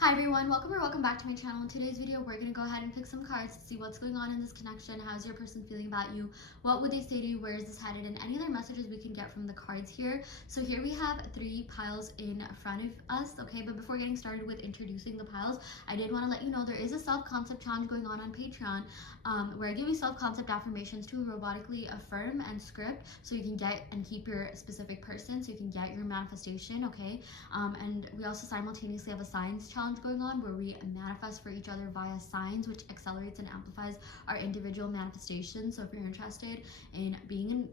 Hi everyone, welcome or welcome back to my channel. In today's video, we're going to go ahead and pick some cards to see what's going on in this connection. How's your person feeling about you? What would they say to you? Where is this headed? And any other messages we can get from the cards here. So here we have 3 piles in front of us, okay? But before getting started with introducing the piles, I did want to let you know there is a self-concept challenge going on Patreon where I give you self-concept affirmations to robotically affirm and script so you can get and keep your specific person, so you can get your manifestation, okay? And we also simultaneously have a signs challenge going on where we manifest for each other via signs, which accelerates and amplifies our individual manifestations. So if you're interested in being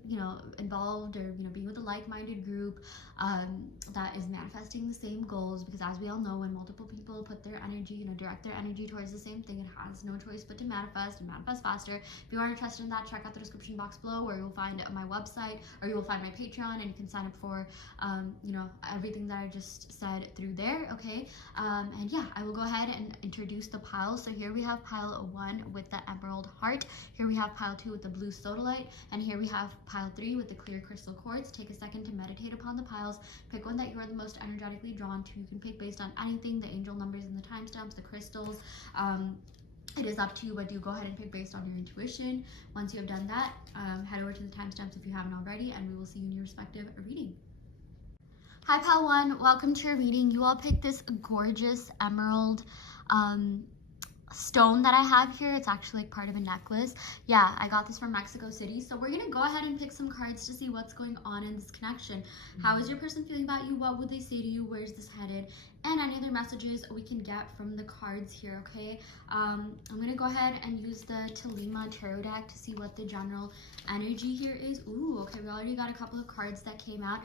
involved or being with a like-minded group that is manifesting the same goals, because as we all know, when multiple people put their energy, direct their energy towards the same thing, it has no choice but to manifest and manifest faster. If you are interested in that, check out the description box below where you'll find my website, or you will find my Patreon, and you can sign up for everything that I just said through there, okay? And yeah, I will go ahead and introduce the piles. So here we have pile 1 with the emerald heart, here we have pile 2 with the blue sodalite, and here we have pile 3 with the clear crystal quartz. Take a second to meditate upon the piles, pick one that you are the most energetically drawn to. You can pick based on anything, the angel numbers and the timestamps, the crystals. It is up to you, but do go ahead and pick based on your intuition. Once you have done that, head over to the timestamps if you haven't already, and we will see you in your respective reading. Hi pile 1, welcome to your reading. You all picked this gorgeous emerald stone that I have here. It's actually like part of a necklace. Yeah, I got this from Mexico City. So we're gonna go ahead and pick some cards to see what's going on in this connection. How is your person feeling about you? What would they say to you? Where's this headed? And any other messages we can get from the cards here, okay? I'm gonna go ahead and use the Talima tarot deck to see what the general energy here is. Ooh, okay, we already got a couple of cards that came out.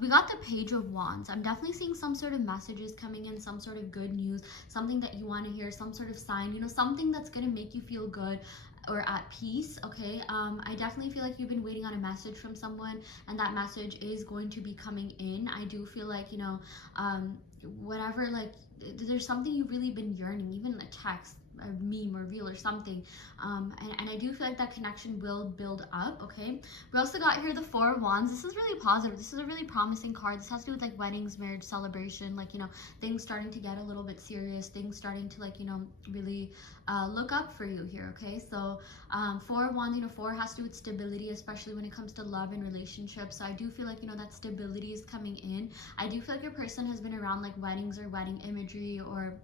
We got the Page of Wands. I'm definitely seeing some sort of messages coming in, some sort of good news, something that you want to hear, some sort of sign, something that's gonna make you feel good or at peace, okay? I definitely feel like you've been waiting on a message from someone, and that message is going to be coming in. I do feel like, whatever, like, there's something you've really been yearning, even a text, a meme or reel or something, and I do feel like that connection will build up, okay? We also got here the 4 of Wands. This is really positive. This is a really promising card. This has to do with like weddings, marriage, celebration, like, things starting to get a little bit serious, things starting to like, really look up for you here, okay? So 4 of Wands, 4 has to do with stability, especially when it comes to love and relationships. So I do feel like, that stability is coming in. I do feel like your person has been around like weddings or wedding imagery, or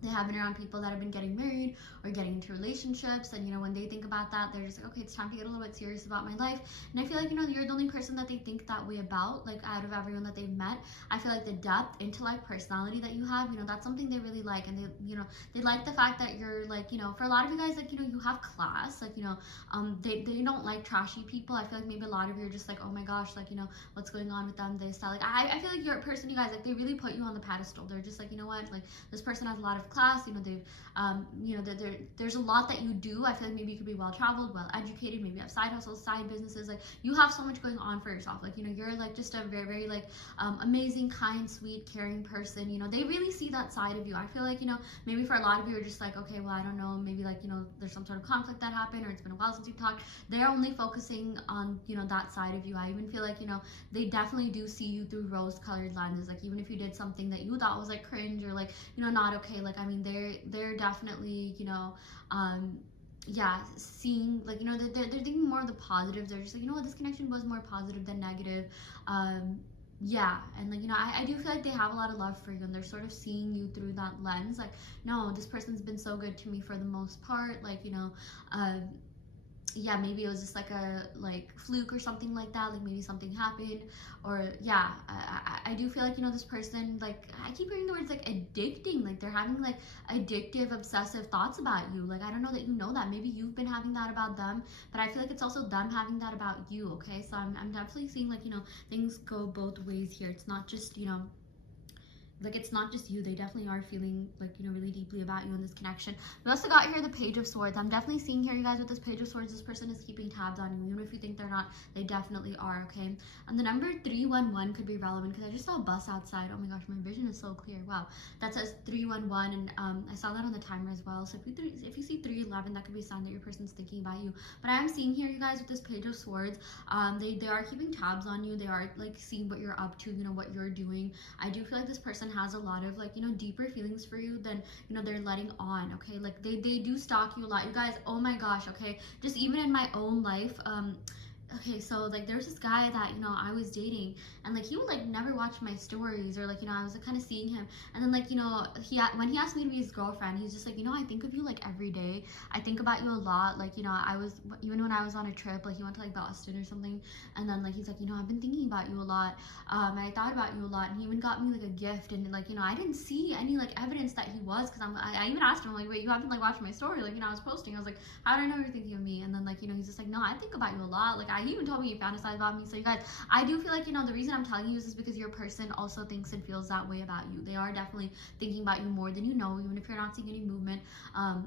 they have been around people that have been getting married or getting into relationships, and when they think about that, they're just like, okay, it's time to get a little bit serious about my life. And I feel like, you're the only person that they think that way about, like, out of everyone that they've met. I feel like the depth, intellect, personality that you have, that's something they really like. And they like the fact that you're like, for a lot of you guys, like, you have class, like, they don't like trashy people. I feel like maybe a lot of you are just like, oh my gosh, like, what's going on with them, this, that. Like, I feel like you're a person, you guys, like, they really put you on the pedestal. They're just like, what, like, this person has a lot of class, they've there's a lot that you do. I feel like maybe you could be well traveled, well educated, maybe you have side hustles, side businesses, like you have so much going on for yourself, like you're like just a very, very like amazing, kind, sweet, caring person. They really see that side of you. I feel like maybe for a lot of you are just like, okay, well, I don't know, maybe like there's some sort of conflict that happened, or it's been a while since you've talked. They're only focusing on that side of you. I even feel like they definitely do see you through rose-colored lenses. Like even if you did something that you thought was like cringe or like not okay, like I mean they're definitely yeah, seeing like they're thinking more of the positives. They're just like, what, this connection was more positive than negative. Yeah, and like I do feel like they have a lot of love for you, and they're sort of seeing you through that lens, like, no, this person's been so good to me for the most part, like yeah, maybe it was just like a fluke or something like that, like maybe something happened, or yeah, I do feel like this person, like I keep hearing the words like addicting, like they're having like addictive, obsessive thoughts about you. Like I don't know that that, maybe you've been having that about them, but I feel like it's also them having that about you, okay? So I'm definitely seeing like things go both ways here. It's not just like it's not just you. They definitely are feeling like really deeply about you in this connection. We also got here the Page of Swords. I'm definitely seeing here, you guys, with this Page of Swords, this person is keeping tabs on you. Even if you think they're not, they definitely are, okay? And the number 311 could be relevant because I just saw a bus outside. Oh my gosh, my vision is so clear. Wow, that says 311, and I saw that on the timer as well. So if you see 311, that could be a sign that your person's thinking about you. But I am seeing here, you guys, with this Page of Swords, they are keeping tabs on you. They are like seeing what you're up to, what you're doing. I do feel like this person person has a lot of like, you know, deeper feelings for you than, you know, they're letting on, okay? Like they do stalk you a lot, you guys. Oh my gosh, okay? Just even in my own life, okay, so like there's this guy that, you know, I was dating, and like he would like never watch my stories, or like, you know, I was like kind of seeing him, and then like, you know, when he asked me to be his girlfriend, he's just like, you know, I think of you like every day, I think about you a lot, like, you know, I was, even when I was on a trip, like he went to like Boston or something, and then like he's like, you know, I've been thinking about you a lot, and I thought about you a lot, and he even got me like a gift, and like, you know, I didn't see any like evidence that he was, because I even asked him like, wait, you haven't like watched my story, like, you know, I was posting, I was like, how did I know you're thinking of me? And then like, you know, he's just like, no, I think about you a lot, like he even told me he fantasized about me. So you guys, I do feel like, you know, the reason I'm telling you is because your person also thinks and feels that way about you. They are definitely thinking about you more than you know, even if you're not seeing any movement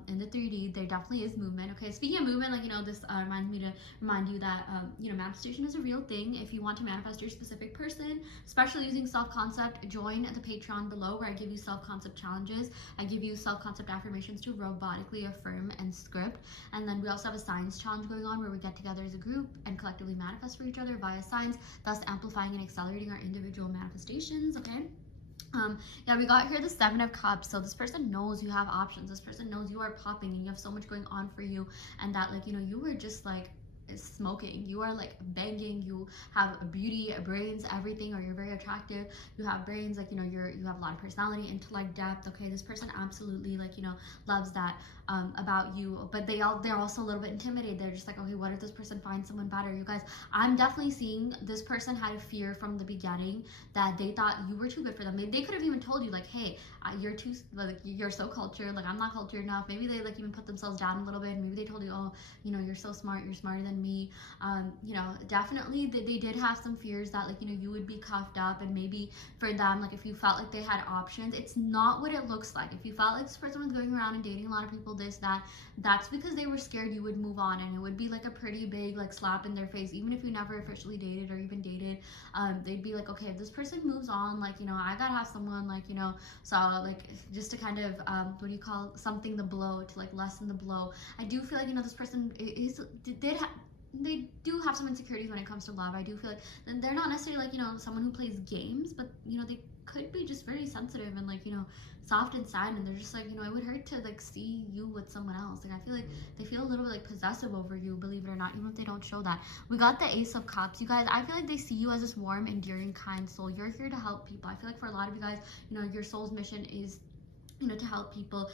in the 3D. There definitely is movement. Okay, speaking of movement, like, you know, this reminds me to remind you that you know, manifestation is a real thing. If you want to manifest your specific person, especially using self-concept, join the Patreon below, where I give you self-concept challenges. I give you self-concept affirmations to robotically affirm and script. And then we also have a science challenge going on, where we get together as a group and collectively manifest for each other via signs, thus amplifying and accelerating our individual manifestations. Okay. Yeah, we got here the 7 of Cups. So this person knows you have options. This person knows you are popping and you have so much going on for you, and that like, you know, you were just like smoking, you are like banging, you have a beauty, brains, everything, or you're very attractive, you have brains, like, you know, you have a lot of personality, intellect, depth. Okay, this person absolutely, like, you know, loves that about you, but they're also a little bit intimidated. They're just like, okay, what if this person finds someone better? You guys, I'm definitely seeing this person had a fear from the beginning that they thought you were too good for them. They could have even told you like, hey, you're too, like, you're so cultured, like I'm not cultured enough. Maybe they like even put themselves down a little bit. Maybe they told you, oh, you know, you're so smart, you're smarter than me. You know, definitely they did have some fears that, like, you know, you would be cuffed up, and maybe for them, like, if you felt like they had options, it's not what it looks like. If you felt like this person was going around and dating a lot of people, this, that, that's because they were scared you would move on, and it would be like a pretty big like slap in their face. Even if you never officially dated or even dated, they'd be like, okay, if this person moves on, like, you know, I gotta have someone, like, you know, so like just to kind of what do you call, something the blow, to like lessen the blow. I do feel like, you know, this person they do have some insecurities when it comes to love. I do feel like they're not necessarily like, you know, someone who plays games, but, you know, they could be just very sensitive and like, you know, soft inside, and they're just like, you know, it would hurt to like see you with someone else. Like I feel like they feel a little bit like possessive over you, believe it or not, even if they don't show that. We got the Ace of Cups. You guys, I feel like they see you as this warm, endearing, kind soul. You're here to help people. I feel like for a lot of you guys, you know, your soul's mission is, you know, to help people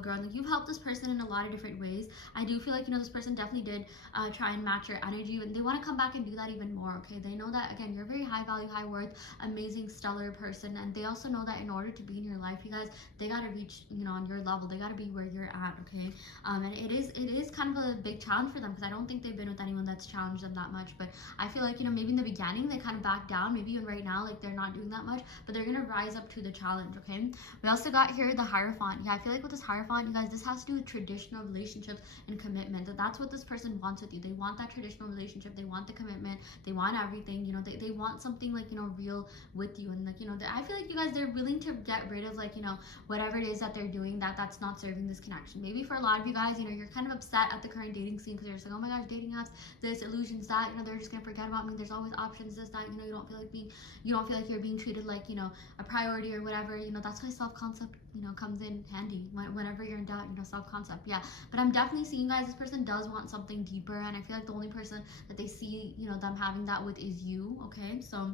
grow. And like, you've helped this person in a lot of different ways. I do feel like, you know, this person definitely did try and match your energy, and they want to come back and do that even more. Okay, they know that, again, you're a very high value, high worth, amazing, stellar person, and they also know that in order to be in your life, you guys, they got to reach, you know, on your level. They got to be where you're at. Okay, and it is kind of a big challenge for them, because I don't think they've been with anyone that's challenged them that much. But I feel like, you know, maybe in the beginning they kind of backed down, maybe even right now, like, they're not doing that much, but they're gonna rise up to the challenge. Okay, we also got here the Hierophant. Yeah, I feel like with this Hierophant, you guys, this has to do with traditional relationships and commitment. That's what this person wants with you. They want that traditional relationship. They want the commitment. They want everything. You know, they want something like, you know, real with you. And like, you know, I feel like you guys, they're willing to get rid of like, you know, whatever it is that they're doing that's not serving this connection. Maybe for a lot of you guys, you know, you're kind of upset at the current dating scene, because you're just like, oh my gosh, dating apps, this, illusions, that, you know, they're just gonna forget about me. There's always options, this, that, you know, you don't feel like you're being treated like, you know, a priority or whatever. You know, that's why self-concept, you know, comes in handy whenever you're in doubt, you know, self-concept. Yeah, but I'm definitely seeing, guys, this person does want something deeper, and I feel like the only person that they see, you know, them having that with is you. Okay, so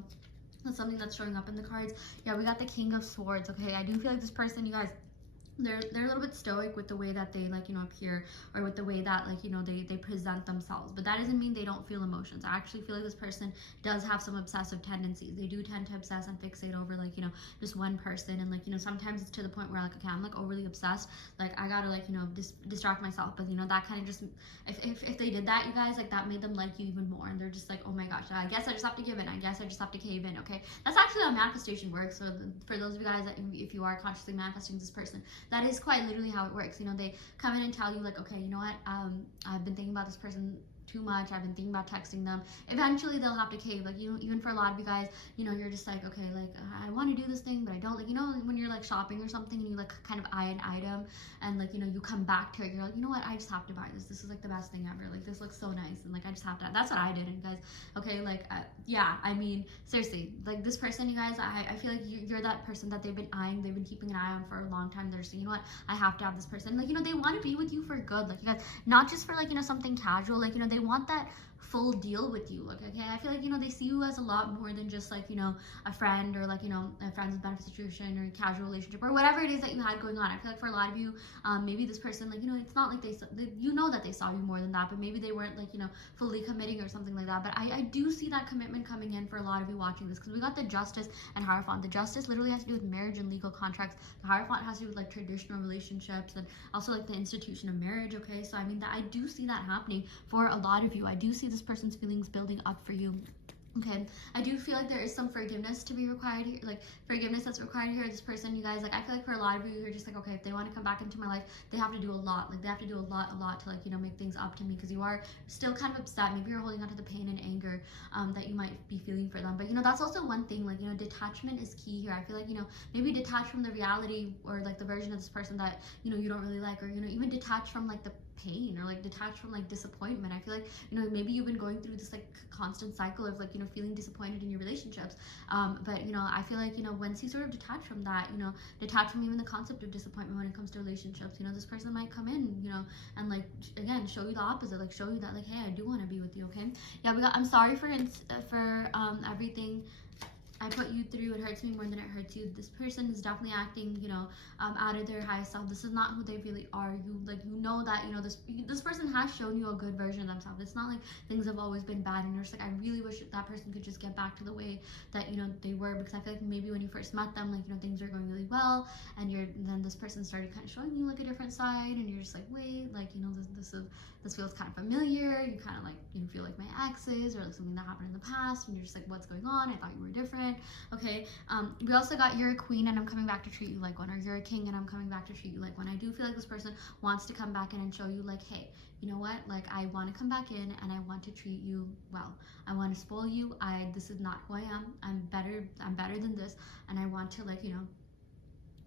that's something that's showing up in the cards. Yeah, we got the King of Swords. Okay, I do feel like this person, you guys, they're a little bit stoic with the way that they, like, you know, appear, or with the way that, like, you know, they present themselves, but that doesn't mean they don't feel emotions. I actually feel like this person does have some obsessive tendencies. They do tend to obsess and fixate over, like, you know, just one person, and like, you know, sometimes it's to the point where, like, okay, I'm like overly obsessed, like I gotta, like, you know, distract myself. But you know, that kind of just, if they did that, you guys, like, that made them like you even more, and they're just like, oh my gosh, I guess I just have to give in, I guess I just have to cave in. Okay, that's actually how manifestation works. So for those of you guys that, if you are consciously manifesting this person, that is quite literally how it works. You know, they come in and tell you like, okay, you know what, I've been thinking about this person too much. I've been thinking about texting them. Eventually they'll have to cave. Like, you know, even for a lot of you guys, you know, you're just like, okay, like I want to do this thing, but I don't. Like, you know, when you're like shopping or something and you like kind of eye an item and like, you know, you come back to it, you're like, you know what, I just have to buy this. This is like the best thing ever. Like, this looks so nice, and like I just have to. That's what I did. And guys, okay, like yeah, I mean, seriously, like this person, you guys, I feel like you're that person that they've been eyeing, they've been keeping an eye on for a long time. They're just, you know what, I have to have this person. Like, you know, they want to be with you for good. Like, you guys, not just for like, you know, something casual. Like, you know, they want that full deal with you. Like, okay, I feel like, you know, they see you as a lot more than just like, you know, a friend, or like, you know, a friends with benefit situation, or a casual relationship, or whatever it is that you had going on. I feel like for a lot of you, maybe this person, like, you know, it's not like they you know that they saw you more than that, but maybe they weren't like, you know, fully committing or something like that. But I do see that commitment coming in for a lot of you watching this, because we got the Justice and Hierophant. The Justice literally has to do with marriage and legal contracts. The Hierophant has to do with like traditional relationships and also like the institution of marriage. Okay, so I mean, that I do see that happening for a lot of you. I do see this person's feelings building up for you. Okay, I do feel like there is some forgiveness to be required here, like forgiveness that's required here. This person, you guys, like I feel like for a lot of you, you're just like, okay, if they want to come back into my life, they have to do a lot. Like, they have to do a lot to like, you know, make things up to me, because you are still kind of upset. Maybe you're holding on to the pain and anger that you might be feeling for them. But you know, that's also one thing, like, you know, detachment is key here. I feel like, you know, maybe detach from the reality or like the version of this person that, you know, you don't really like, or, you know, even detach from like the pain, or like detach from like disappointment. I feel like, you know, maybe you've been going through this like constant cycle of like, you know, feeling disappointed in your relationships, but you know, I feel like, you know, once you sort of detach from that, you know, detach from even the concept of disappointment when it comes to relationships, you know, this person might come in, you know, and like again show you the opposite, like show you that like, hey, I do want to be with you. Okay, yeah, I'm sorry for everything I put you through. It hurts me more than it hurts you. This person is definitely acting, you know, out of their highest self. This is not who they really are. You like, you know that, you know, this person has shown you a good version of themselves. It's not like things have always been bad, and you're just like, I really wish that person could just get back to the way that, you know, they were, because I feel like maybe when you first met them, like, you know, things were going really well, and then this person started kind of showing you like a different side, and you're just like, wait, like, you know, this feels kind of familiar. You kind of like, you know, feel like my exes, or like something that happened in the past, and you're just like, what's going on? I thought you were different. Okay, we also got, you're a queen and I'm coming back to treat you like one, or you're a king and I'm coming back to treat you like one. I do feel like this person wants to come back in and show you like, hey, you know what, like, I want to come back in and I want to treat you well. I want to spoil you. This is not who I am. I'm better than this, and I want to, like, you know,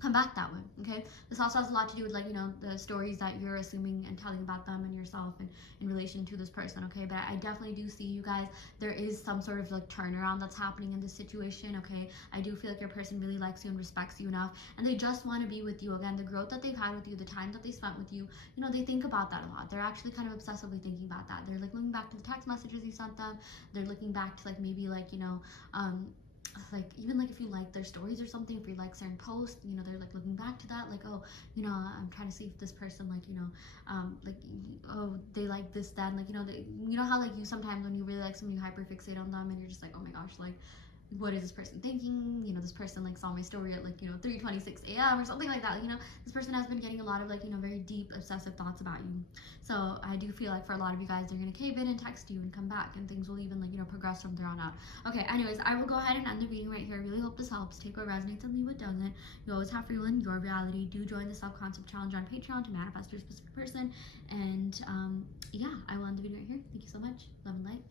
come back that way. Okay, this also has a lot to do with, like, you know, the stories that you're assuming and telling about them and yourself and in relation to this person. Okay, but I definitely do see, you guys, there is some sort of like turnaround that's happening in this situation. Okay, I do feel like your person really likes you and respects you enough, and they just want to be with you. Again, the growth that they've had with you, the time that they spent with you, you know, they think about that a lot. They're actually kind of obsessively thinking about that. They're like looking back to the text messages you sent them. They're looking back to like maybe like, you know, like even like if you like their stories or something, if you like certain posts, you know, they're like looking back to that, like, oh, you know, I'm trying to see if this person, like, you know, like, oh, they like this, that, and like, you know, you know how like you sometimes when you really like someone, you hyper fixate on them, and you're just like, oh my gosh, like, what is this person thinking? You know, this person like saw my story at like, you know, 3:26 a.m. or something like that. Like, you know, this person has been getting a lot of like, you know, very deep obsessive thoughts about you. So I do feel like for a lot of you guys, they're gonna cave in and text you and come back, and things will even like, you know, progress from there on out. Okay, anyways, I will go ahead and end the reading right here. I really hope this helps. Take what resonates and leave what doesn't. You always have free will in your reality. Do join the self-concept challenge on Patreon to manifest your specific person. And yeah, I will end the video right here. Thank you so much. Love and light.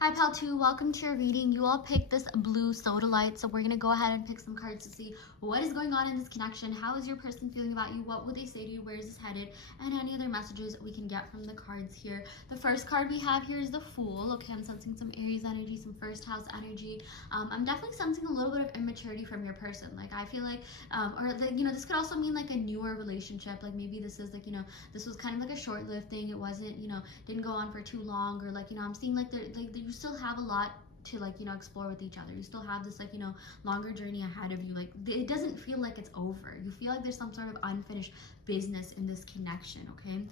Hi pal 2, welcome to your reading. You all picked this blue Sodalite, so we're gonna go ahead and pick some cards to see what is going on in this connection. How is your person feeling about you? What would they say to you? Where is this headed? And any other messages we can get from the cards here. The first card we have here is the Fool. Okay, I'm sensing some Aries energy, some first house energy. I'm definitely sensing a little bit of immaturity from your person. Like, I feel like, or like, you know, this could also mean like a newer relationship. Like maybe this is like, you know, this was kind of like a short-lived thing. It wasn't, you know, didn't go on for too long, or like, you know, I'm seeing like you still have a lot to like, you know, explore with each other. You still have this like, you know, longer journey ahead of you. Like, it doesn't feel like it's over. You feel like there's some sort of unfinished business in this connection. Okay,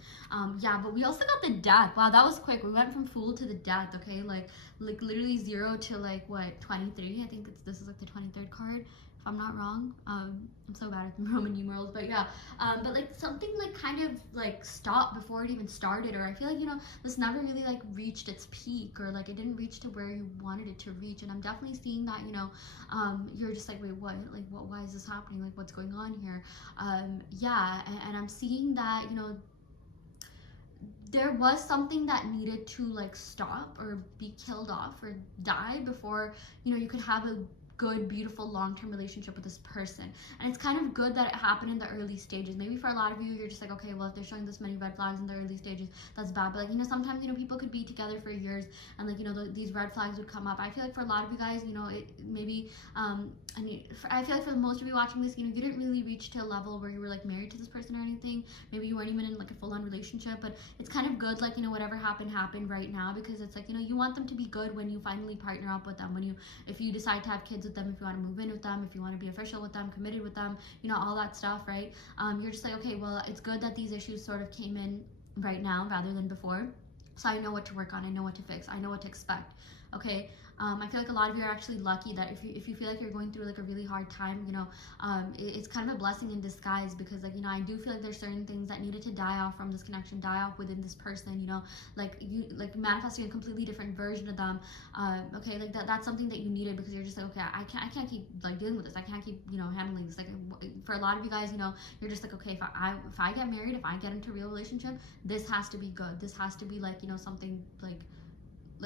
yeah, but we also got the Death. Wow, that was quick. We went from Fool to the Death. Okay, like literally 0 to like what, 23. I think this is like the 23rd card, if I'm not wrong. I'm so bad at the Roman numerals, but yeah, but like something like kind of like stopped before it even started, or I feel like, you know, this never really like reached its peak, or like it didn't reach to where you wanted it to reach. And I'm definitely seeing that, you know, you're just like, wait, what, like, what, why is this happening? Like, what's going on here? Yeah, and I'm seeing that, you know, there was something that needed to like stop or be killed off or die before, you know, you could have a good, beautiful, long-term relationship with this person. And it's kind of good that it happened in the early stages. Maybe for a lot of you, you're just like, okay, well, if they're showing this many red flags in the early stages, that's bad. But like, you know, sometimes, you know, people could be together for years and like, you know, these red flags would come up. I feel like for a lot of you guys, you know, it maybe I feel like for most of you watching this, you know, you didn't really reach to a level where you were like married to this person or anything. Maybe you weren't even in like a full-on relationship, but it's kind of good, like, you know, whatever happened right now, because it's like, you know, you want them to be good when you finally partner up with them, when you, if you decide to have kids with them, if you want to move in with them, if you want to be official with them, committed with them, you know, all that stuff, right? You're just like, okay, well, it's good that these issues sort of came in right now rather than before. So I know what to work on, I know what to fix, I know what to expect, okay? I feel like a lot of you are actually lucky that if you feel like you're going through like a really hard time, you know, it's kind of a blessing in disguise, because like, you know, I do feel like there's certain things that needed to die off from this connection, die off within this person, you know, like you like manifesting a completely different version of them. Okay, like that's something that you needed, because you're just like, okay, I can't keep like dealing with this, I can't keep, you know, handling this. Like for a lot of you guys, you know, you're just like, okay, if I get married, if I get into a real relationship, this has to be good, this has to be like, you know, something like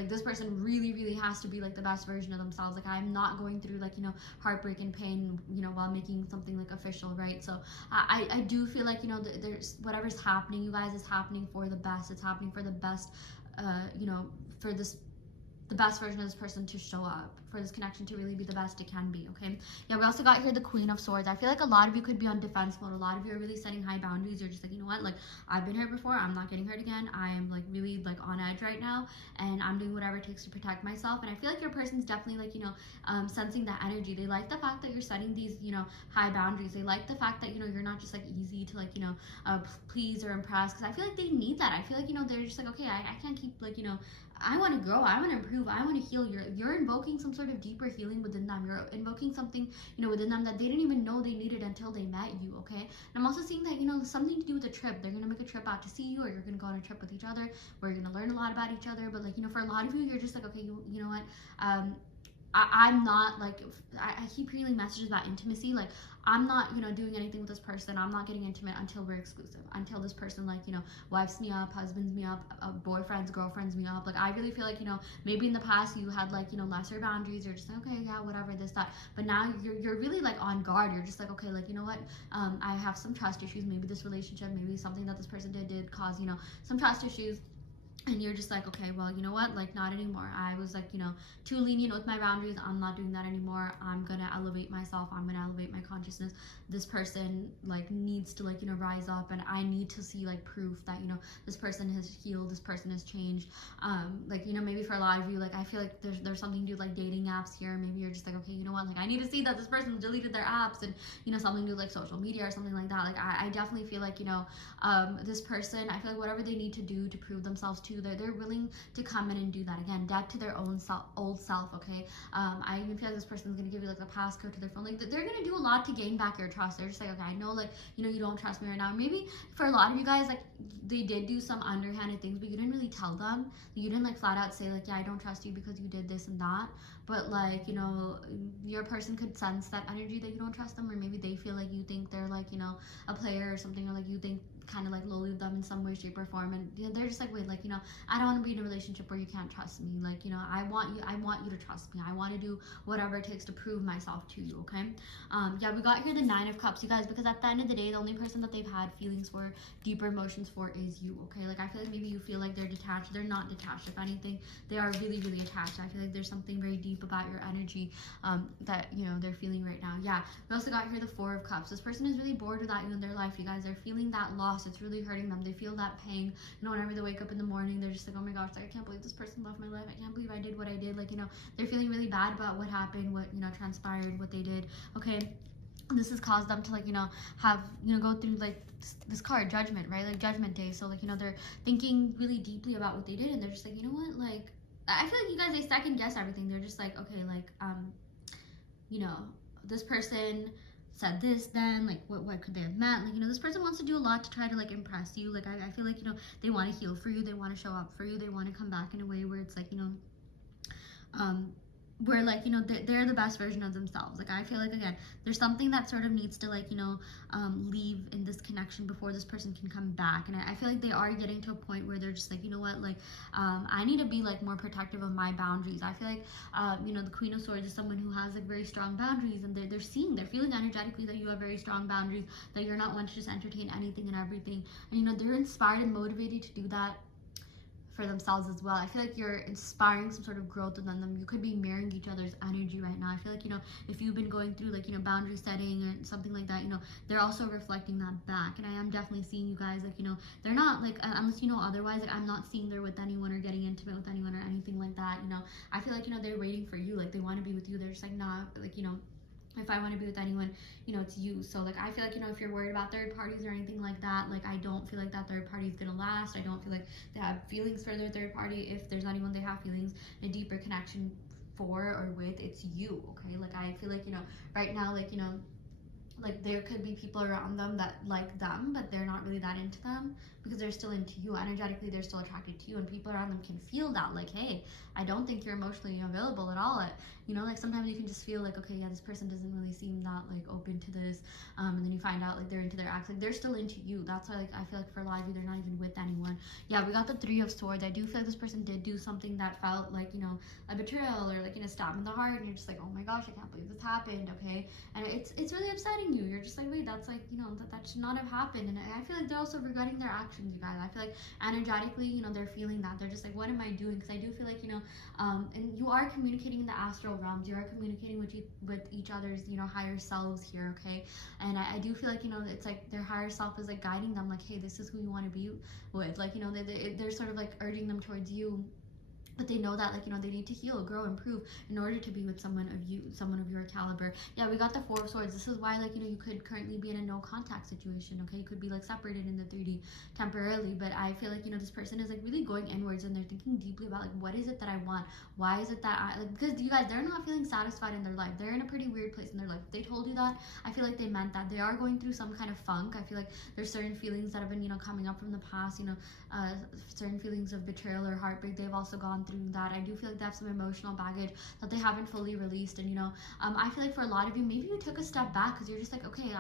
this person really has to be like the best version of themselves. Like I'm not going through like, you know, heartbreak and pain, you know, while making something like official, right? So I do feel like, you know, there's whatever's happening, you guys, is happening for the best. It's happening for the best, you know, for the best version of this person to show up, for this connection to really be the best it can be, okay? Yeah, we also got here the Queen of Swords. I feel like a lot of you could be on defense mode. A lot of you are really setting high boundaries. You're just like, you know what, like I've been hurt before, I'm not getting hurt again. I am like really like on edge right now, and I'm doing whatever it takes to protect myself. And I feel like your person's definitely like, you know, sensing that energy. They like the fact that you're setting these, you know, high boundaries. They like the fact that, you know, you're not just like easy to like, you know, please or impress, because I feel like they need that. I feel like, you know, they're just like, okay, I can't keep like, you know, I want to grow, I want to improve, I want to heal. You're invoking some sort of deeper healing within them. You're invoking something, you know, within them that they didn't even know they needed until they met you, okay? And I'm also seeing that, you know, something to do with a trip. They're going to make a trip out to see you, or you're going to go on a trip with each other, where you're going to learn a lot about each other. But like, you know, for a lot of you, you're just like, okay, you know what, I'm not like, I keep hearing messages about intimacy. Like I'm not, you know, doing anything with this person. I'm not getting intimate until we're exclusive, until this person like, you know, wifes me up, husbands me up, boyfriends, girlfriends me up. Like I really feel like, you know, maybe in the past you had like, you know, lesser boundaries. You're just like, okay, yeah, whatever, this, that. But now you're really like on guard. You're just like, okay, like, you know what, I have some trust issues. Maybe this relationship, maybe something that this person did cause, you know, some trust issues. And you're just like, okay, well, you know what, like not anymore. I was like, you know, too lenient with my boundaries. I'm not doing that anymore. I'm gonna elevate myself, I'm gonna elevate my consciousness. This person like needs to like, you know, rise up, and I need to see like proof that, you know, this person has healed, this person has changed. Like, you know, maybe for a lot of you, like I feel like there's something to do with like dating apps here. Maybe you're just like, okay, you know what, like I need to see that this person deleted their apps, and you know, something to do with like social media or something like that. Like I definitely feel like, you know, this person, I feel like whatever they need to do to prove themselves to, they're willing to come in and do that. Again, dead to their own old self, okay? I even feel like this person's gonna give you like a passcode to their phone. Like they're gonna do a lot to gain back your trust. They're just like, okay, I know, like, you know, you don't trust me right now. Maybe for a lot of you guys, like they did do some underhanded things, but you didn't really tell them. You didn't like flat out say like, yeah, I don't trust you because you did this and that. But like, you know, your person could sense that energy that you don't trust them, or maybe they feel like you think they're like, you know, a player or something, or like you think kind of like lowly of them in some way, shape, or form, and you know, they're just like, wait, like, you know, I don't want to be in a relationship where you can't trust me. Like, you know, I want you to trust me. I want to do whatever it takes to prove myself to you, okay? Yeah, we got here the 9 of Cups, you guys, because at the end of the day, the only person that they've had feelings for, deeper emotions for, is you, okay? Like I feel like maybe you feel like they're detached. They're not detached. If anything, they are really attached. I feel like there's something very deep about your energy that, you know, they're feeling right now. Yeah, we also got here the 4 of Cups. This person is really bored without you in their life, you guys. They're feeling that loss. It's really hurting them. They feel that pain. You know, whenever they wake up in the morning, they're just like, oh my gosh, like I can't believe this person left my life. I can't believe I did what I did. Like, you know, they're feeling really bad about what happened, what, you know, transpired, what they did, okay? This has caused them to like, you know, have, you know, go through like this card, Judgment, right? Like Judgment Day. So like, you know, they're thinking really deeply about what they did, and they're just like, you know what, like I feel like you guys, they second guess everything. They're just like, okay, like you know, this person said this, then like what could they have meant? Like, you know, this person wants to do a lot to try to like impress you. Like I feel like, you know, they want to heal for you, they want to show up for you, they want to come back in a way where it's like, you know, where like, you know, they're the best version of themselves. Like I feel like, again, there's something that sort of needs to like, you know, leave in this connection before this person can come back. And I feel like they are getting to a point where they're just like, you know what, like I need to be like more protective of my boundaries. I feel like you know, the Queen of Swords is someone who has like very strong boundaries, and they're feeling energetically that you have very strong boundaries, that you're not one to just entertain anything and everything. And you know, they're inspired and motivated to do that for themselves as well. I feel like you're inspiring some sort of growth within them. You could be mirroring each other's energy right now. I feel like, you know, if you've been going through like, you know, boundary setting or something like that, you know, they're also reflecting that back. And I am definitely seeing you guys, like, you know, they're not like, unless you know otherwise, like I'm not seeing they're with anyone or getting intimate with anyone or anything like that, you know. I feel like, you know, they're waiting for you. Like they want to be with you. They're just like, nah, like, you know, if I want to be with anyone, you know, it's you. So like I feel like, you know, if you're worried about third parties or anything like that, like I don't feel like that third party is gonna last. I don't feel like they have feelings for their third party. If there's anyone they have feelings, a deeper connection for or with, it's you. Okay, like I feel like, you know, right now, like, you know, like there could be people around them that like them, but they're not really that into them because they're still into you. Energetically, they're still attracted to you, and people around them can feel that, like, hey, I don't think you're emotionally available at all. You know, like sometimes you can just feel like, okay, yeah, this person doesn't really seem that like open to this, and then you find out like they're into their acts, like they're still into you. That's why, like, I feel like for a lot of you, they're not even with anyone. Yeah, we got the Three of Swords. I do feel like this person did do something that felt like, you know, a betrayal or like, you know, stab in the heart, and you're just like, oh my gosh, I can't believe this happened. Okay, and it's really upsetting you. You're just like, wait, that's like, you know, that should not have happened. And I feel like they're also regretting their actions, you guys. I feel like energetically, you know, they're feeling that. They're just like, what am I doing? Because I do feel like, you know, and you are communicating in the astral realms. You are communicating with each other's, you know, higher selves here, okay? And I do feel like, you know, it's like their higher self is like guiding them, like, hey, this is who you want to be with. Like, you know, they're sort of like urging them towards you. But they know that, like, you know, they need to heal, grow, improve in order to be with someone of your caliber. Yeah, we got the Four of Swords. This is why, like, you know, you could currently be in a no contact situation, okay? You could be like separated in the 3D temporarily, but I feel like, you know, this person is like really going inwards, and they're thinking deeply about like, what is it that I want? Why is it that I, like, because you guys, they're not feeling satisfied in their life. They're in a pretty weird place in their life. If they told you that, I feel like they meant that. They are going through some kind of funk. I feel like there's certain feelings that have been, you know, coming up from the past, you know, certain feelings of betrayal or heartbreak. They've also gone through that. I do feel like they have some emotional baggage that they haven't fully released. And, you know, I feel like for a lot of you, maybe you took a step back because you're just like, okay,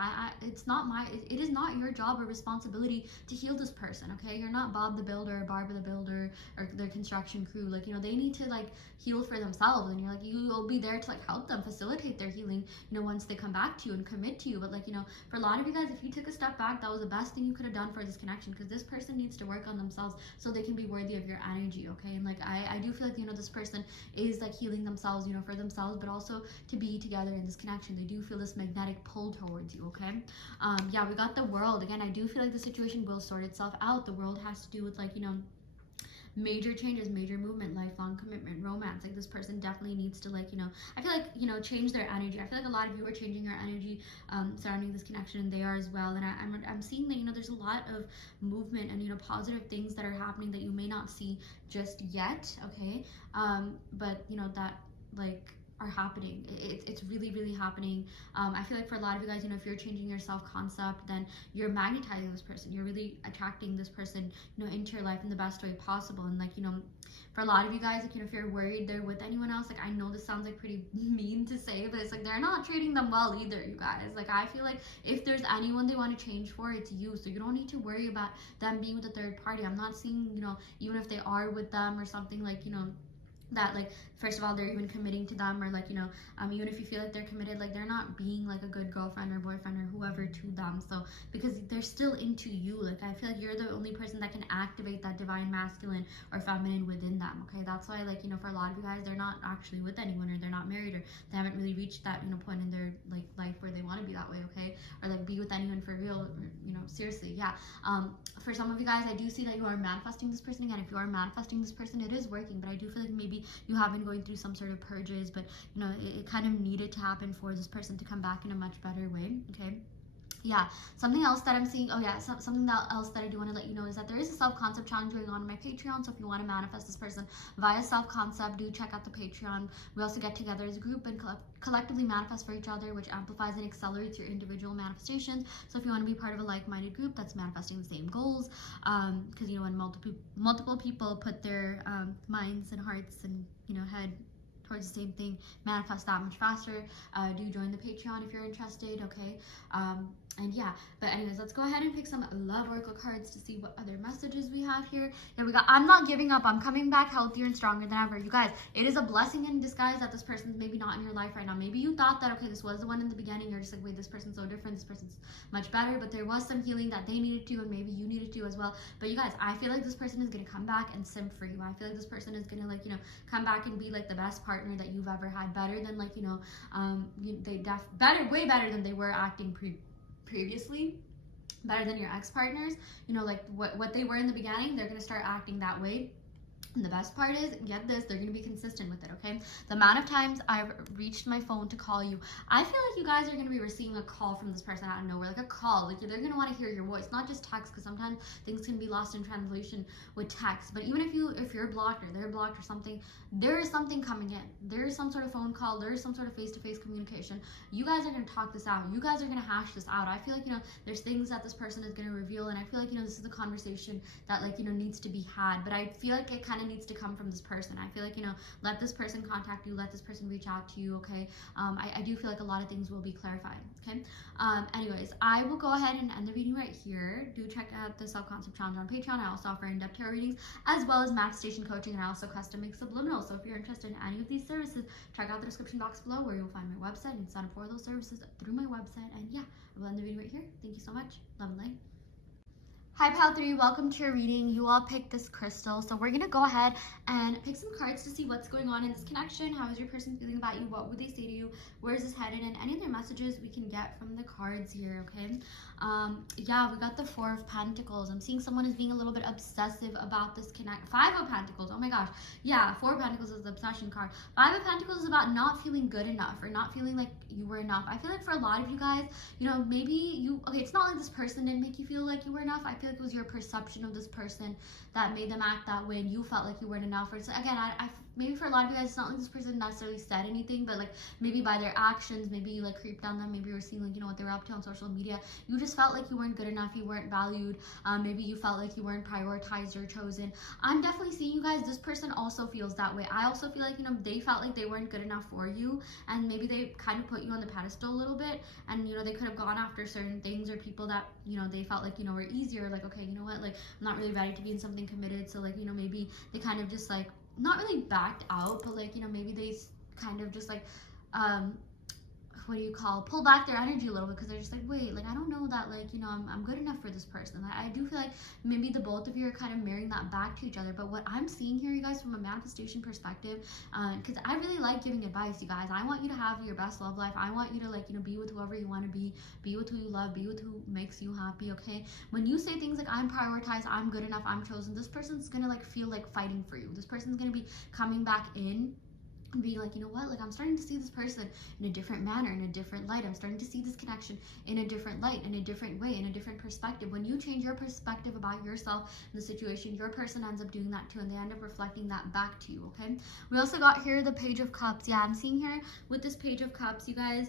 it's not it is not your job or responsibility to heal this person, okay? You're not Bob the Builder or Barbara the Builder or their construction crew. Like, you know, they need to like heal for themselves, and you're like, you'll be there to like help them facilitate their healing, you know, once they come back to you and commit to you. But like, you know, for a lot of you guys, if you took a step back, that was the best thing you could have done for this connection, because this person needs to work on themselves so they can be worthy of your energy, okay? And like I do feel like, you know, this person is like healing themselves, you know, for themselves, but also to be together in this connection. They do feel this magnetic pull towards you, okay? Yeah, we got the World. Again, I do feel like the situation will sort itself out. The World has to do with like, you know, major changes, major movement, lifelong commitment, romance. Like this person definitely needs to like, you know, I feel like, you know, change their energy. I feel like a lot of you are changing your energy surrounding this connection, and they are as well. And I'm seeing that, you know, there's a lot of movement and, you know, positive things that are happening that you may not see just yet, okay? But, you know, that like are happening. It's really, really happening. I feel like for a lot of you guys, you know, if you're changing your self-concept, then you're magnetizing this person. You're really attracting this person, you know, into your life in the best way possible. And like, you know, for a lot of you guys, like, you know, if you're worried they're with anyone else, like, I know this sounds like pretty mean to say, but it's like they're not treating them well either, you guys. Like, I feel like if there's anyone they want to change for, it's you. So you don't need to worry about them being with a third party. I'm not seeing, you know, even if they are with them or something, like, you know, that like, first of all, they're even committing to them, or like, you know, even if you feel like they're committed, like they're not being like a good girlfriend or boyfriend or whoever to them. So because they're still into you, like I feel like you're the only person that can activate that divine masculine or feminine within them, okay? That's why, like, you know, for a lot of you guys, they're not actually with anyone, or they're not married, or they haven't really reached that, you know, point in their like life where they want to be that way, okay? Or like be with anyone for real, or, you know, seriously. Yeah. For some of you guys, I do see that you are manifesting this person. Again, if you are manifesting this person, it is working, but I do feel like maybe you have been going through some sort of purges, but you know, it kind of needed to happen for this person to come back in a much better way, okay? Yeah, something else that I'm seeing, oh yeah, something else that I do want to let you know is that there is a self-concept challenge going on in my Patreon. So if you want to manifest this person via self-concept, do check out the Patreon. We also get together as a group and collectively manifest for each other, which amplifies and accelerates your individual manifestations. So if you want to be part of a like-minded group that's manifesting the same goals, because you know, when multiple people put their minds and hearts and, you know, head towards the same thing, manifest that much faster. Do join the Patreon if you're interested, okay? And yeah, but anyways, let's go ahead and pick some love oracle cards to see what other messages we have here. Yeah, we got I'm not giving up. I'm coming back healthier and stronger than ever. You guys, it is a blessing in disguise that this person's maybe not in your life right now. Maybe you thought that, okay, this was the one in the beginning. You're just like, wait, this person's so different. This person's much better. But there was some healing that they needed to, and maybe you needed to as well. But you guys, I feel like this person is going to come back and simp for you. I feel like this person is going to, like, you know, come back and be like the best partner that you've ever had. Better than, like, you know, way better than they were acting previously, better than your ex-partners, you know, like what they were in the beginning. They're going to start acting that way. And the best part is, get this, they're going to be consistent with it, okay? The amount of times I've reached my phone to call you, I feel like you guys are going to be receiving a call from this person out of nowhere, like a call. Like, they're going to want to hear your voice, not just text, because sometimes things can be lost in translation with text. But even if you're blocked or they're blocked or something, there is something coming in. There is some sort of phone call. There is some sort of face-to-face communication. You guys are going to talk this out. You guys are going to hash this out. I feel like, you know, there's things that this person is going to reveal, and I feel like, you know, this is a conversation that, like, you know, needs to be had. But I feel like it kind of needs to come from this person. I feel like, you know, let this person contact you, let this person reach out to you, okay? I do feel like a lot of things will be clarified, okay? Anyways, I will go ahead and end the reading right here. Do check out the self-concept challenge on Patreon. I also offer in-depth tarot readings as well as manifestation coaching, and I also custom make subliminals. So if you're interested in any of these services, check out the description box below where you'll find my website and sign up for those services through my website. And yeah, I will end the reading right here. Thank you so much. Love and light. Hi Pal 3, welcome to your reading. You all picked this crystal, so we're gonna go ahead and pick some cards to see what's going on in this connection. How is your person feeling about you? What would they say to you? Where is this headed? And any other messages we can get from the cards here, okay? Yeah, we got the Four of Pentacles. I'm seeing someone is being a little bit obsessive about this connect. Five of Pentacles, oh my gosh. Yeah, Four of Pentacles is the obsession card. Five of Pentacles is about not feeling good enough or not feeling like you were enough. I feel like for a lot of you guys, you know, maybe okay, it's not like this person didn't make you feel like you were enough. I feel like it was your perception of this person that made them act that way, and you felt like you weren't enough. Or it's, again, maybe for a lot of you guys, it's not like this person necessarily said anything, but like maybe by their actions, maybe you like creeped on them, maybe you were seeing, like, you know, what they were up to on social media. You just felt like you weren't good enough, you weren't valued. Maybe you felt like you weren't prioritized or chosen. I'm definitely seeing you guys, this person also feels that way. I also feel like, you know, they felt like they weren't good enough for you, and maybe they kind of put you on the pedestal a little bit, and, you know, they could have gone after certain things or people that, you know, they felt like, you know, were easier, like, okay, you know what, like, I'm not really ready to be in something committed, so, like, you know, maybe they kind of just, like, not really backed out, but, like, you know, maybe they kind of just, like, what do you call, pull back their energy a little bit, because they're just like, wait, like, I don't know that, like, you know, I'm good enough for this person. I do feel like maybe the both of you are kind of mirroring that back to each other. But what I'm seeing here, you guys, from a manifestation perspective, because I really like giving advice, you guys. I want you to have your best love life. I want you to, like, you know, be with whoever you want to be with who you love, be with who makes you happy, okay? When you say things like, I'm prioritized, I'm good enough, I'm chosen, this person's gonna, like, feel like fighting for you. This person's gonna be coming back in, being like, you know what, like, I'm starting to see this person in a different manner, in a different light. I'm starting to see this connection in a different light, in a different way, in a different perspective. When you change your perspective about yourself and the situation, your person ends up doing that too, and they end up reflecting that back to you, okay? We also got here the Page of Cups. Yeah, I'm seeing here with this Page of Cups, you guys,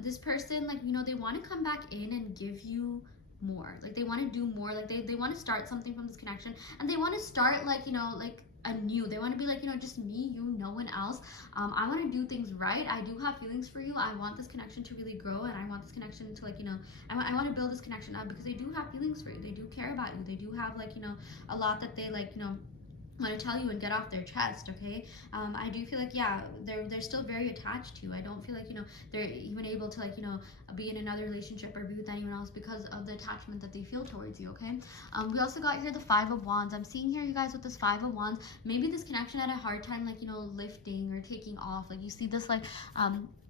this person, like, you know, they want to come back in and give you more. Like, they want to do more. Like, they want to start something from this connection, and they want to start, like, you know, like, anew. They want to be like, you know, just me, you, no one else. I want to do things right. I do have feelings for you. I want this connection to really grow, and I want this connection to, like, you know, I want to build this connection up, because they do have feelings for you. They do care about you. They do have, like, you know, a lot that they, like, you know, want to tell you and get off their chest, okay? I do feel like, yeah, they're still very attached to you. I don't feel like, you know, they're even able to, like, you know, be in another relationship or be with anyone else because of the attachment that they feel towards you, okay? We also got here the Five of Wands. I'm seeing here, you guys, with this Five of Wands, maybe this connection had a hard time, like, you know, lifting or taking off. Like, you see this, like,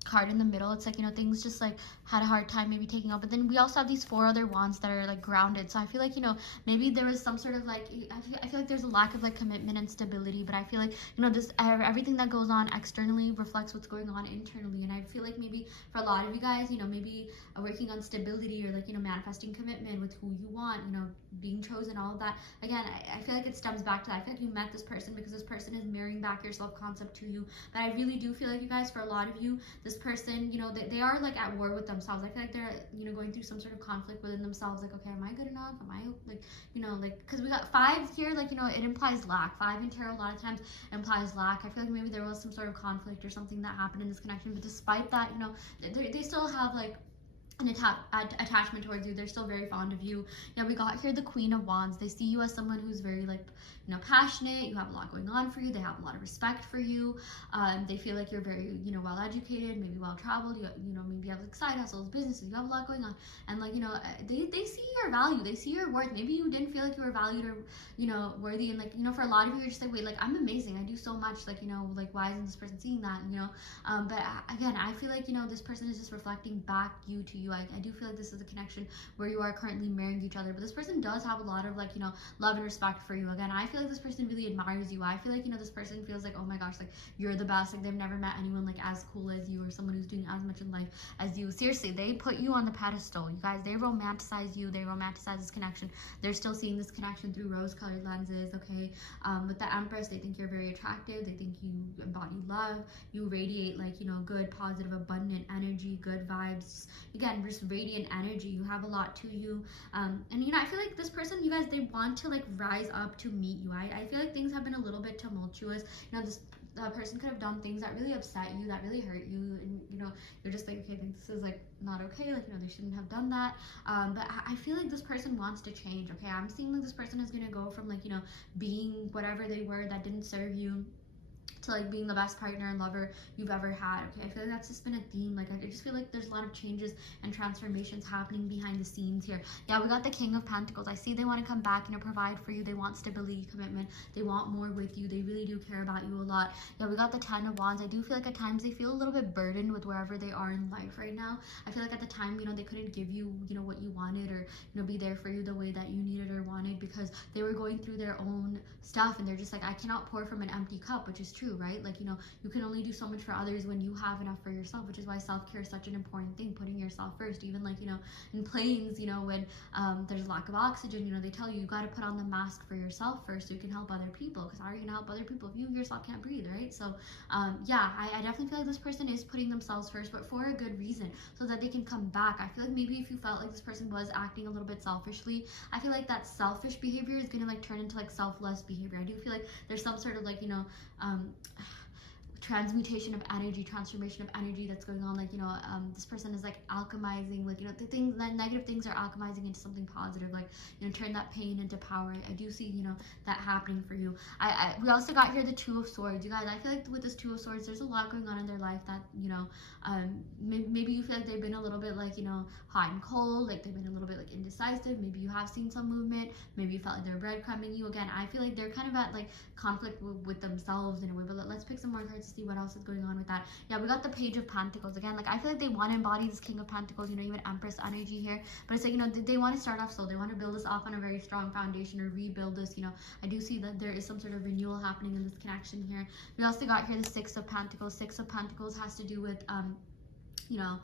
card in the middle. It's like, you know, things just, like, had a hard time maybe taking off. But then we also have these four other wands that are, like, grounded. So I feel like, you know, maybe there was some sort of, like, I feel like there's a lack of, like, commitment and stability. But I feel like, you know, this everything that goes on externally reflects what's going on internally. And I feel like maybe for a lot of you guys, you know, maybe working on stability or, like, you know, manifesting commitment with who you want, you know, being chosen, all of that. Again, I feel like it stems back to that. I feel like you met this person because this person is mirroring back your self-concept to you. But I really do feel like, you guys, for a lot of you, this this person, you know, they are like at war with themselves. I feel like they're, you know, going through some sort of conflict within themselves. Like, okay, am I good enough? Am I like, you know, like, because we got 5 here, like, you know, it implies lack. 5 in tarot a lot of times implies lack. I feel like maybe there was some sort of conflict or something that happened in this connection, but despite that, you know, they still have like an attachment towards you. They're still very fond of you. Yeah, we got here the Queen of Wands. They see you as someone who's very, like, you know, passionate. You have a lot going on for you. They have a lot of respect for you. They feel like you're very, you know, well educated, maybe well traveled. You know, maybe you have like side hustles, businesses. You have a lot going on, and like, you know, they see your value. They see your worth. Maybe you didn't feel like you were valued or, you know, worthy, and like, you know, for a lot of you, you're just like, wait, like, I'm amazing. I do so much. Like, you know, like, why isn't this person seeing that? You know, but again, I feel like, you know, this person is just reflecting back you to you. I do feel like this is a connection where you are currently marrying each other, but this person does have a lot of, like, you know, love and respect for you. Again, I feel like this person really admires you. I feel like, you know, this person feels like, oh my gosh, like, you're the best. Like, they've never met anyone like as cool as you, or someone who's doing as much in life as you. Seriously, they put you on the pedestal. You guys, they romanticize you. They romanticize this connection. They're still seeing this connection through rose-colored lenses, okay? With the Empress, they think you're very attractive. They think you embody love. You radiate, like, you know, good, positive, abundant energy, good vibes. Again, just radiant energy. You have a lot to you. And, you know, I feel like this person, you guys, they want to, like, rise up to meet you. I feel like things have been a little bit tumultuous. You know, this person could have done things that really upset you, that really hurt you, and, you know, you're just like, okay, I think this is, like, not okay, like, you know, they shouldn't have done that. But I feel like this person wants to change, okay? I'm seeing like this person is gonna go from, like, you know, being whatever they were that didn't serve you to, like, being the best partner and lover you've ever had, okay? I feel like that's just been a theme. Like, I just feel like there's a lot of changes and transformations happening behind the scenes here. Yeah, we got the King of Pentacles. I see they want to come back, you know, provide for you. They want stability, commitment. They want more with you. They really do care about you a lot. Yeah, we got the Ten of Wands. I do feel like at times they feel a little bit burdened with wherever they are in life right now. I feel like at the time, you know, they couldn't give you, you know, what you wanted, or, you know, be there for you the way that you needed or wanted, because they were going through their own stuff, and they're just like, I cannot pour from an empty cup, which is true, right? Like, you know, you can only do so much for others when you have enough for yourself, which is why self-care is such an important thing, putting yourself first. Even, like, you know, in planes, you know, when there's lack of oxygen, you know, they tell you, you got to put on the mask for yourself first so you can help other people, because how are you gonna help other people if you yourself can't breathe, right? So yeah, I definitely feel like this person is putting themselves first, but for a good reason, so that they can come back. I feel like maybe if you felt like this person was acting a little bit selfishly, I feel like that selfish behavior is gonna, like, turn into, like, selfless behavior. I do feel like there's some sort of, like, you know, transmutation of energy, transformation of energy that's going on. Like, you know, this person is, like, alchemizing, like, you know, the things, that negative things are alchemizing into something positive, like, you know, turn that pain into power. I do see, you know, that happening for you. We also got here the Two of Swords. You guys, I feel like with this Two of Swords, there's a lot going on in their life that, you know, maybe you feel like they've been a little bit, like, you know, hot and cold, like they've been a little bit, like, indecisive. Maybe you have seen some movement. Maybe you felt like they're breadcrumbing you. Again, I feel like they're kind of at, like, conflict with themselves in a way, but let's pick some more cards to see what else is going on with that. Yeah, we got the Page of Pentacles. Again, like, I feel like they want to embody this King of Pentacles, you know, even Empress energy here, but it's like, you know, they want to start off slow. They want to build this off on a very strong foundation, or rebuild this, you know. I do see that there is some sort of renewal happening in this connection here. We also got here the Six of Pentacles. Six of Pentacles has to do with you know,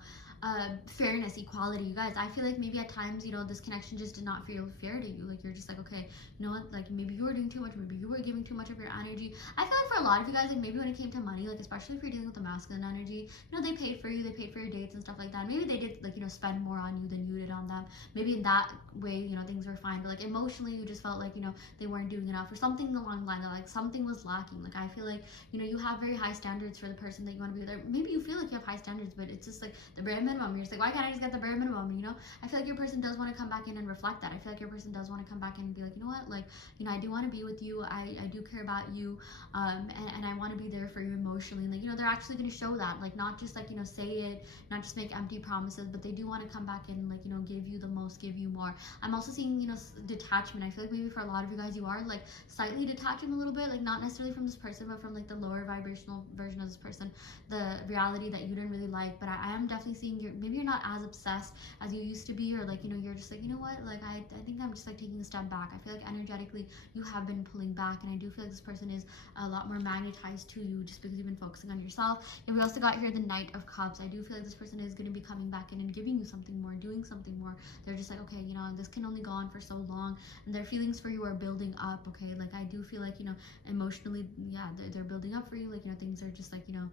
fairness, equality. You guys, I feel like maybe at times, you know, this connection just did not feel fair to you. Like, you're just like, okay, you know what, like, maybe you were doing too much, maybe you were giving too much of your energy. I feel like for a lot of you guys, like, maybe when it came to money, like, especially if you're dealing with the masculine energy, you know, they paid for you, they paid for your dates and stuff like that. Maybe they did, like, you know, spend more on you than you did on them. Maybe in that way, you know, things were fine, but, like, emotionally, you just felt like, you know, they weren't doing enough, or something along the line that, like, something was lacking. Like, I feel like, you know, you have very high standards for the person that you want to be with. Or maybe you feel like you have high standards, but it's just like the bare minimum. You're just like, why can't I just get the bare minimum? You know, I feel like your person does want to come back in and reflect that. I feel like your person does want to come back in and be like, you know what, like, you know, I do want to be with you. I do care about you, and I want to be there for you emotionally. And, like, you know, they're actually going to show that, like, not just, like, you know, say it, not just make empty promises, but they do want to come back in and, like, you know, give you the most, give you more. I'm also seeing, you know, detachment. I feel like maybe for a lot of you guys, you are, like, slightly detaching a little bit, like, not necessarily from this person, but from, like, the lower vibrational version of this person, the reality that you didn't really like. But I am definitely seeing maybe you're not as obsessed as you used to be, or, like, you know, you're just like, you know what, like, I think I'm just, like, taking a step back. I feel like energetically you have been pulling back, and I do feel like this person is a lot more magnetized to you just because you've been focusing on yourself. And we also got here the Knight of Cups. I do feel like this person is going to be coming back in and giving you something more, doing something more. They're just like, okay, you know, this can only go on for so long, and their feelings for you are building up, okay? Like, I do feel like, you know, emotionally, yeah, they're building up for you. Like, you know, things are just, like, you know,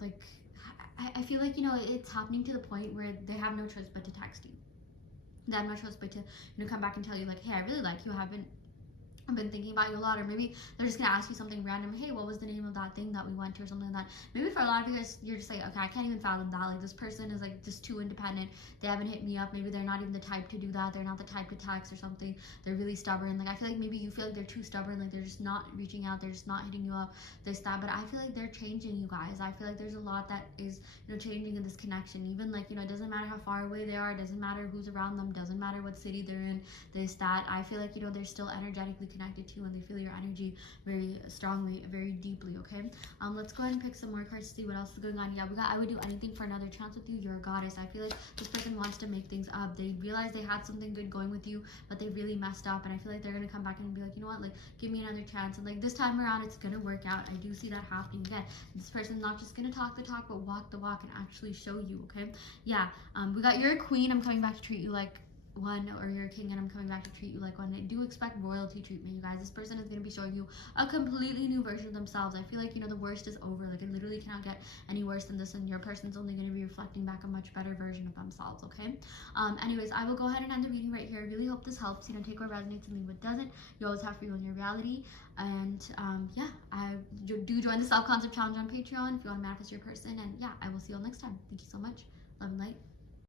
like, I feel like, you know, it's happening to the point where they have no choice but to text you. They have no choice but to, you know, come back and tell you like, hey, I really like you. I've been thinking about you a lot. Or maybe they're just gonna ask you something random. Hey, what was the name of that thing that we went to, or something like that. Maybe for a lot of you guys, you're just like, okay, I can't even fathom that. Like, this person is like just too independent. They haven't hit me up. Maybe they're not even the type to do that. They're not the type to text or something. They're really stubborn. Like, I feel like maybe you feel like they're too stubborn. Like, they're just not reaching out. They're just not hitting you up, this, that. But I feel like they're changing, you guys. I feel like there's a lot that is, you know, changing in this connection. Even like, you know, it doesn't matter how far away they are. It doesn't matter who's around them. Doesn't matter what city they're in, this, that. I feel like, you know, they're still energetically connected to, and they feel your energy very strongly, very deeply. Okay, let's go ahead and pick some more cards to see what else is going on. Yeah, I would do anything for another chance with you. You're a goddess. I feel like this person wants to make things up. They realize they had something good going with you, but they really messed up, and I feel like they're gonna come back and be like, you know what, like, give me another chance, and like this time around it's gonna work out. I do see that happening again. This person's not just gonna talk the talk, but walk the walk and actually show you. Okay, yeah, we got, you're a queen, I'm coming back to treat you like one, or you're a king and I'm coming back to treat you like one. I do expect royalty treatment, you guys. This person is going to be showing you a completely new version of themselves. I feel like, you know, the worst is over. Like, it literally cannot get any worse than this, and your person's only going to be reflecting back a much better version of themselves. Okay, anyways, I will go ahead and end the reading right here. I really hope this helps. You know, take what resonates and leave what doesn't. You always have free will in your reality. And yeah, I do join the self-concept challenge on Patreon if you want to manifest your person. And yeah, I will see you all next time. Thank you so much. Love and light.